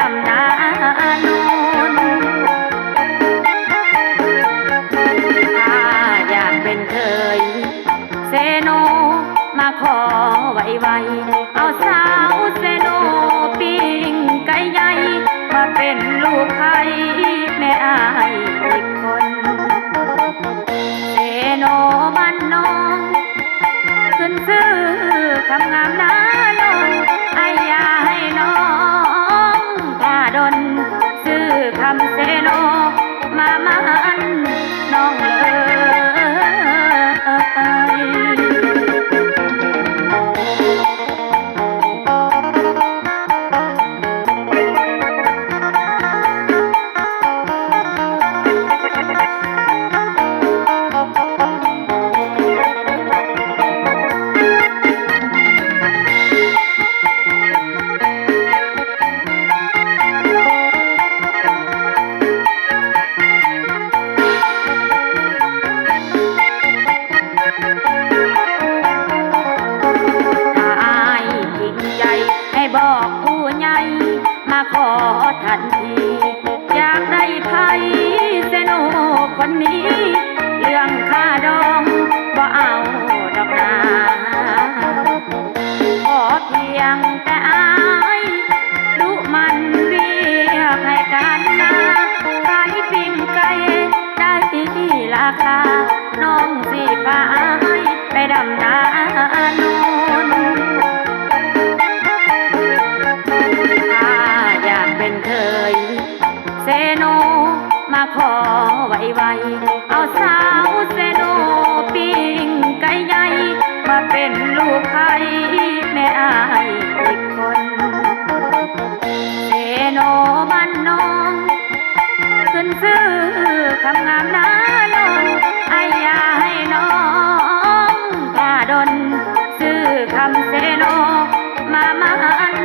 ดำนาโนนถ้าอยากเป็นเคยเซโนมาขอไวๆเอาสาวเซโนปิ้งไก่ใหญ่มาเป็นลูกไข่แม่อายอีกคนเซโนบ้านน้องขึ้นซื้อคำงามนาลงไอ้ยาให้น้องถ้าดนซื้อคำเซโนมามันน้องให้บอกผู้ใหญ่มาขอทันทีอยากได้ไพ่เซโนคนนี้เรื่องค่าดองบ่เอาดอกนาขอเพียงแต่อายรู้มันเรียกให้กันนาขายปิ้งไก่ได้ราคาน้องสิพาไปดำนาโนนเป็นเคยเซโนมาขอไวๆเอาสาวเซโนปิ้งไก่ใหญ่มาเป็นลูกไข่แม่อายอีกคนเซโนบ้านน้องขึ้นซื้อคำงามนาลงไอ้ยาให้น้องถ้าดนซื้อคำเซโนมามัน